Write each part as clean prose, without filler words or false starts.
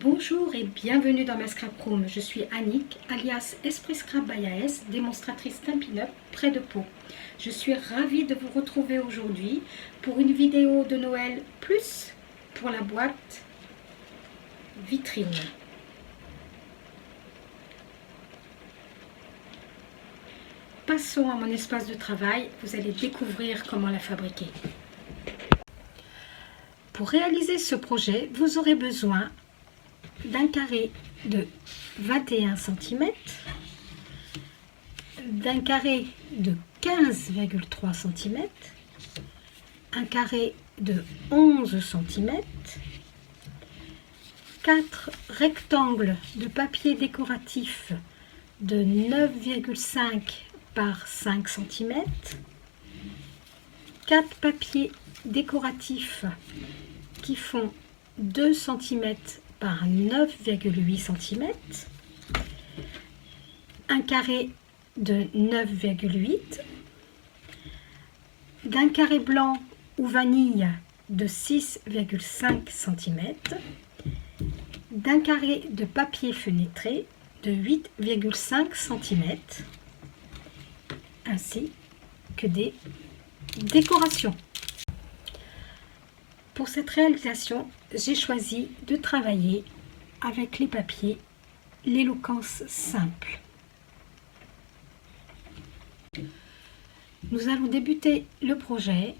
Bonjour et bienvenue dans ma scrap room. Je suis Annick, alias Esprit Scrap by AS, démonstratrice Stampin' Up près de Pau. Je suis ravie de vous retrouver aujourd'hui pour une vidéo de Noël plus pour la boîte vitrine. Passons à mon espace de travail, vous allez découvrir comment la fabriquer. Pour réaliser ce projet, vous aurez besoin d'un carré de 21 cm, d'un carré de 15,3 cm, un carré de 11 cm, 4 rectangles de papier décoratif de 9,5 par 5 cm, 4 papiers décoratifs qui font 2 cm par 9,8 cm, un carré de 9,8, d'un carré blanc ou vanille de 6,5 cm, d'un carré de papier fenêtré de 8,5 cm, ainsi que des décorations. Pour cette réalisation, j'ai choisi de travailler avec les papiers l'éloquence simple. Nous allons débuter le projet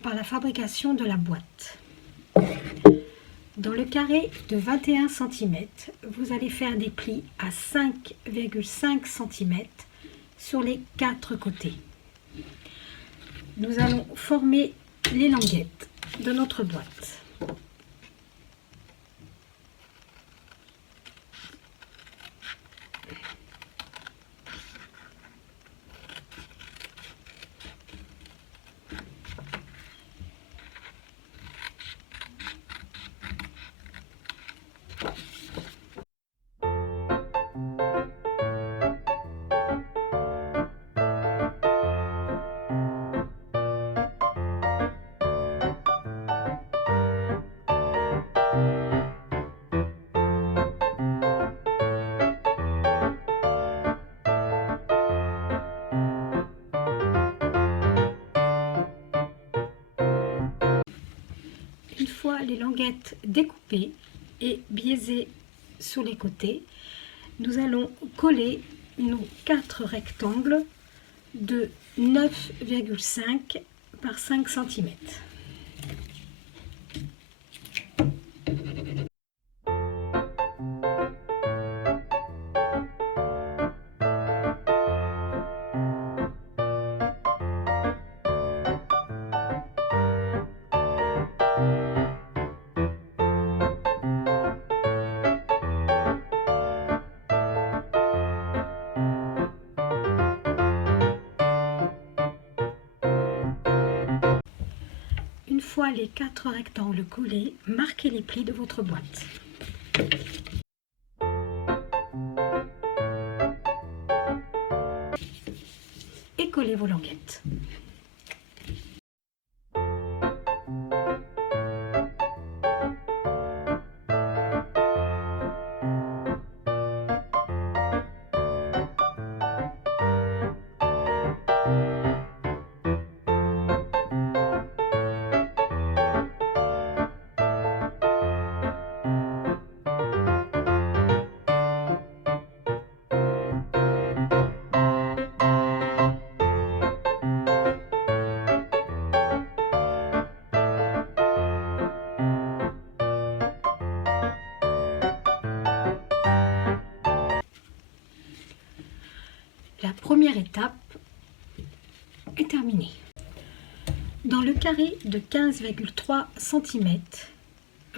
par la fabrication de la boîte. Dans le carré de 21 cm, vous allez faire des plis à 5,5 cm sur les 4 côtés. Nous allons former les languettes de notre boîte. Une fois les languettes découpées et biaisées sur les côtés, nous allons coller nos 4 rectangles de 9,5 par 5 cm. Une fois les 4 rectangles collés, marquez les plis de votre boîte. Et collez vos languettes. La première étape est terminée. Dans le carré de 15,3 cm,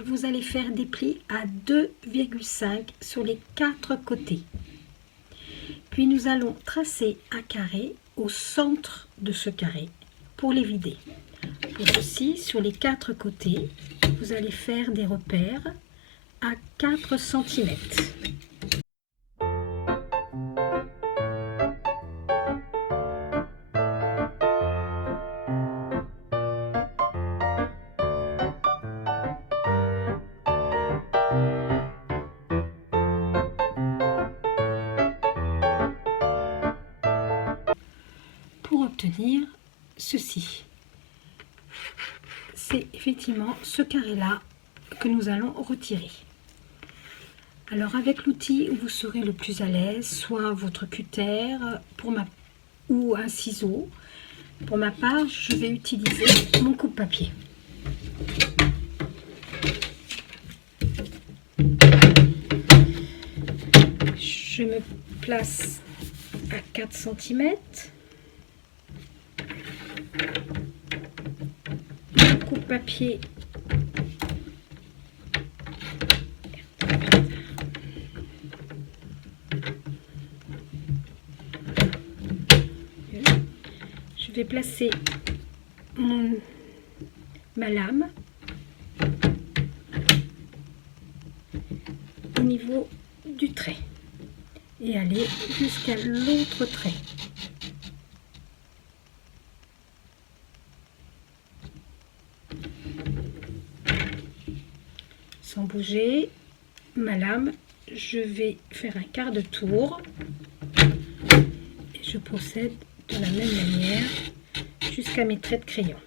vous allez faire des plis à 2,5 sur les 4 côtés. Puis nous allons tracer un carré au centre de ce carré pour les vider. Pour ceci, sur les 4 côtés, vous allez faire des repères à 4 cm. obtenir ceci. C'est effectivement ce carré-là que nous allons retirer. Alors avec l'outil où vous serez le plus à l'aise, soit votre cutter ou un ciseau. Pour ma part, je vais utiliser mon coupe-papier. Je me place à 4 cm. Mon coupe-papier je vais placer ma lame au niveau du trait et aller jusqu'à l'autre trait. Sans bouger ma lame, je vais faire un quart de tour et je procède de la même manière jusqu'à mes traits de crayon.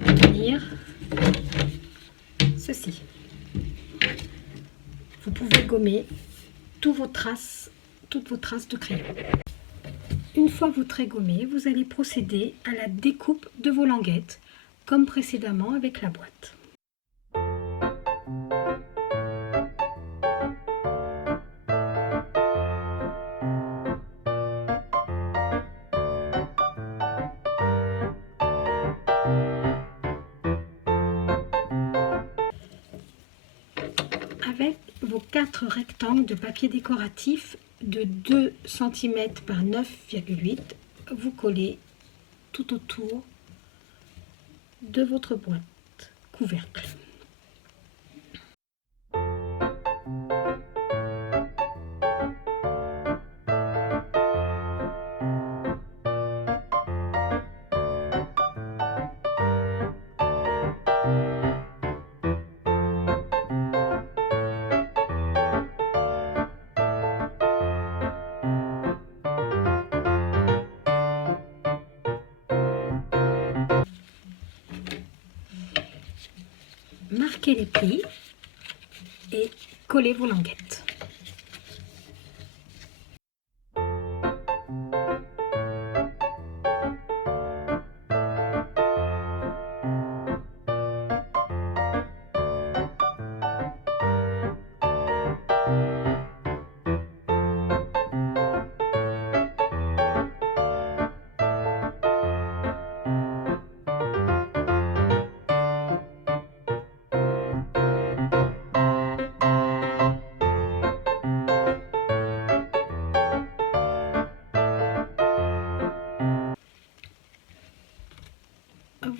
Obtenir ceci. Vous pouvez gommer toutes vos traces de crayon. Une fois vos traits gommés, vous allez procéder à la découpe de vos languettes, comme précédemment avec la boîte. Avec vos 4 rectangles de papier décoratif de 2 cm par 9,8, vous collez tout autour de votre boîte couvercle. Marquez les plis et collez vos languettes.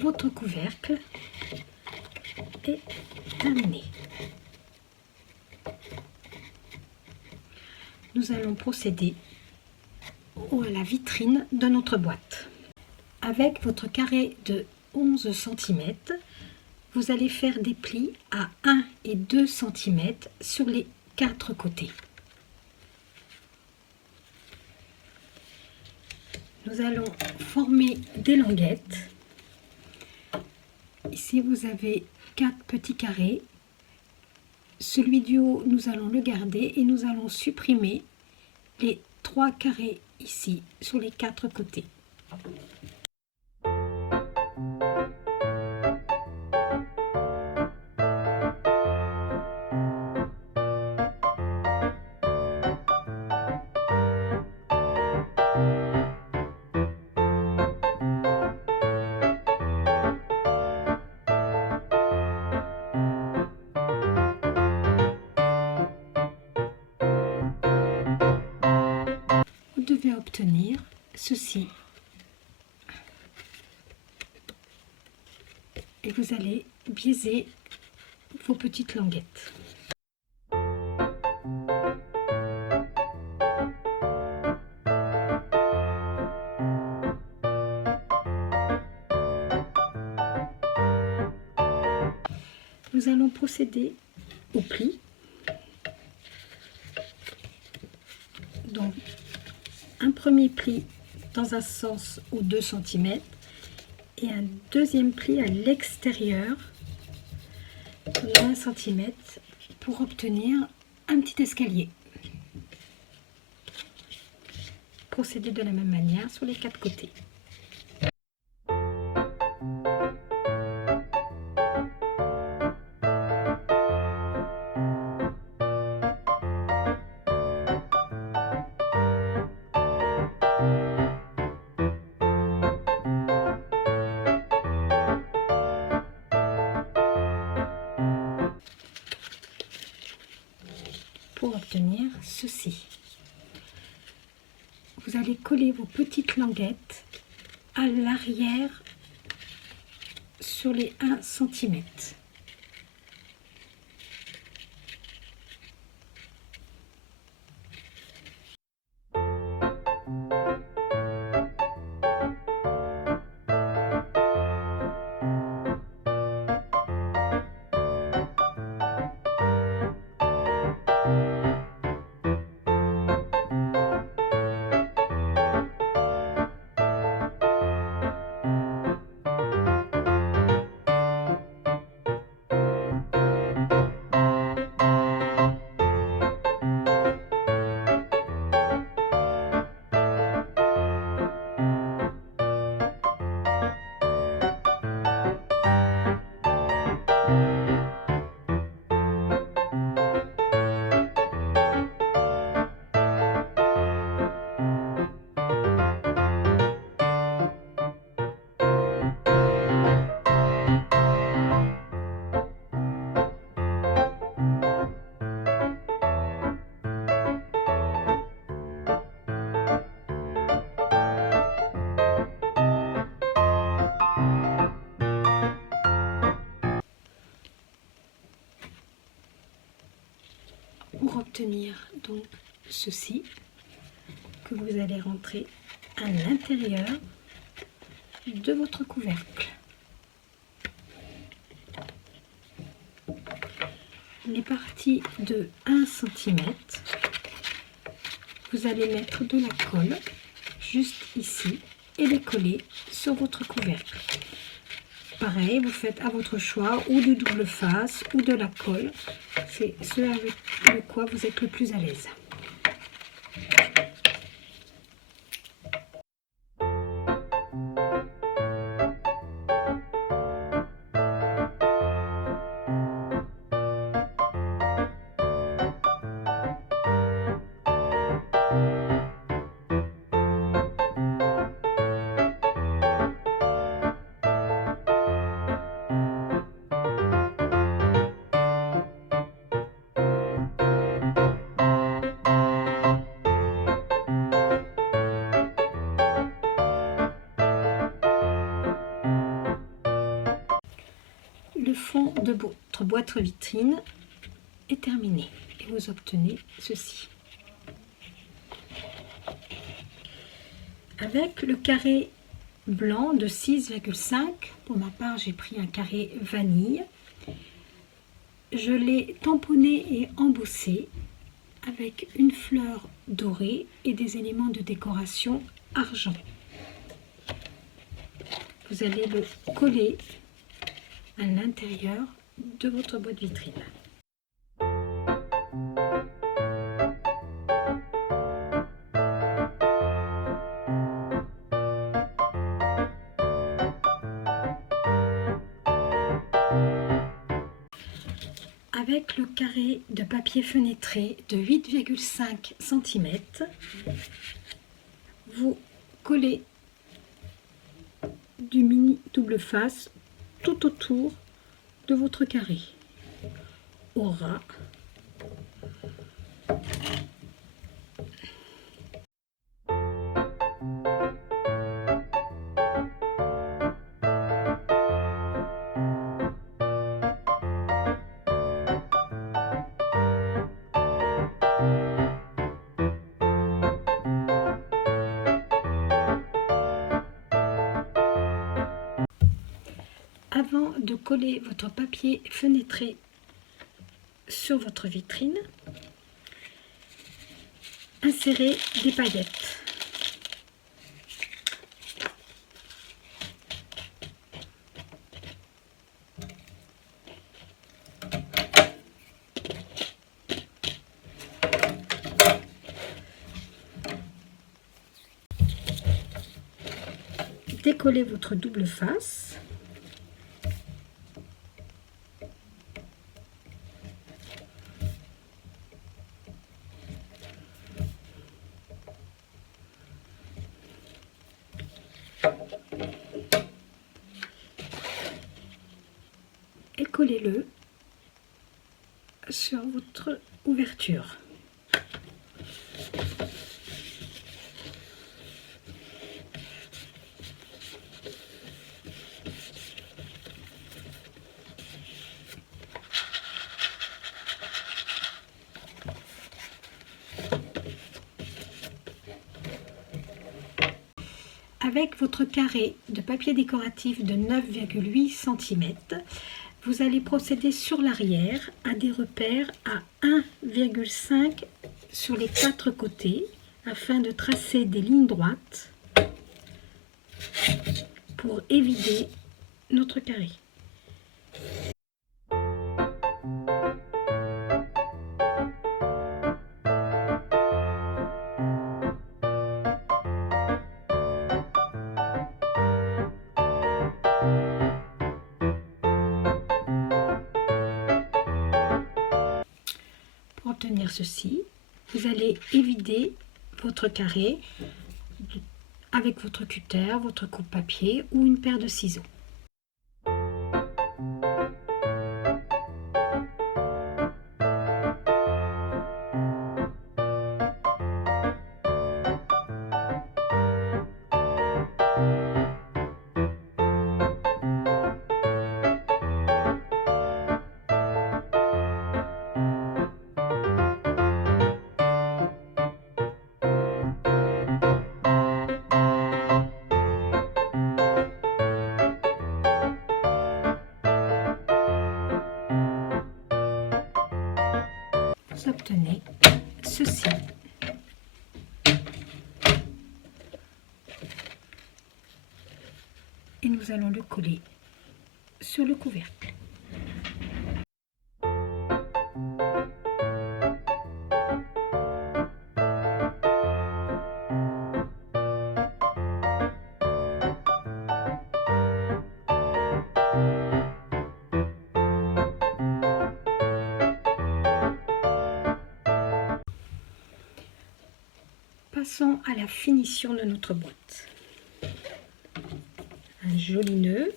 Votre couvercle est terminé. Nous allons procéder à la vitrine de notre boîte. Avec votre carré de 11 cm, vous allez faire des plis à 1 et 2 cm sur les 4 côtés. Nous allons former des languettes. Ici, vous avez 4 petits carrés. Celui du haut, nous allons le garder et nous allons supprimer les 3 carrés ici sur les 4 côtés. Vous devez obtenir ceci et vous allez biaiser vos petites languettes. nous allons procéder au pli. Donc, un premier pli dans un sens aux 2 cm et un deuxième pli à l'extérieur de 1 cm pour obtenir un petit escalier. Procédez de la même manière sur les 4 côtés. Pour obtenir ceci, vous allez coller vos petites languettes à l'arrière sur les 1 cm. Pour obtenir donc ceci que vous allez rentrer à l'intérieur de votre couvercle. Les parties de 1 cm, vous allez mettre de la colle juste ici et les coller sur votre couvercle. Pareil, vous faites à votre choix ou du double face ou de la colle. C'est ce avec le quoi vous êtes le plus à l'aise. Le fond de votre boîte vitrine est terminé et vous obtenez ceci. Avec le carré blanc de 6,5, pour ma part j'ai pris un carré vanille, je l'ai tamponné et embossé avec une fleur dorée et des éléments de décoration argent. Vous allez le coller à l'intérieur de votre boîte vitrine. Avec le carré de papier fenêtré de 8,5 cm, vous collez du mini double face tout autour de votre carré, au ras. Avant de coller votre papier fenêtré sur votre vitrine, insérez des paillettes. Décollez votre double face. Et collez-le sur votre ouverture. Avec votre carré de papier décoratif de 9,8 cm, vous allez procéder sur l'arrière à des repères à 1,5 sur les 4 côtés afin de tracer des lignes droites pour évider notre carré. Pour obtenir ceci, vous allez évider votre carré avec votre cutter, votre coupe-papier ou une paire de ciseaux. Vous obtenez ceci. Et nous allons le coller sur le couvercle. Passons à la finition de notre boîte. Un joli nœud.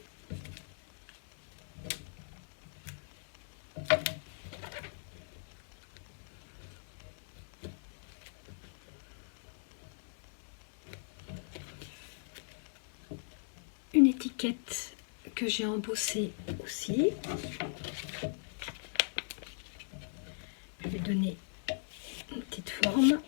Une étiquette que j'ai embossée aussi. Je vais donner une petite forme.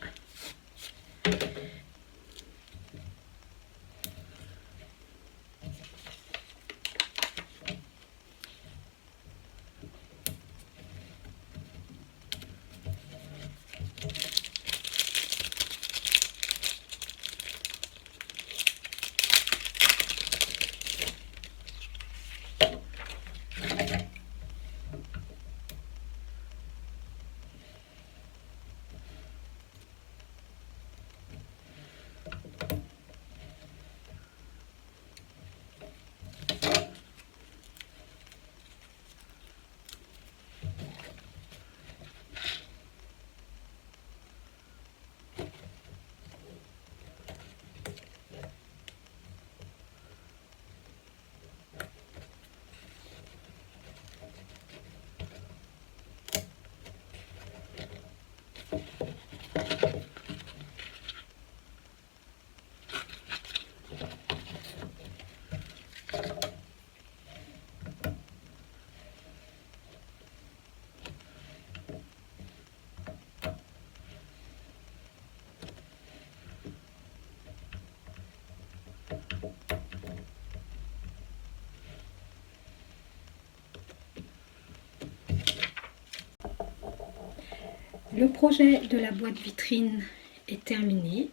Le projet de la boîte vitrine est terminé.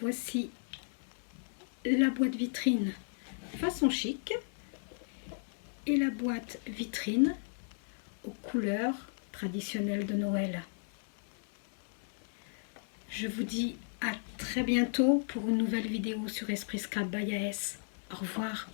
Voici la boîte vitrine façon chic et la boîte vitrine aux couleurs traditionnelles de Noël. Je vous dis à très bientôt pour une nouvelle vidéo sur Esprit Scrap by AS. Au revoir.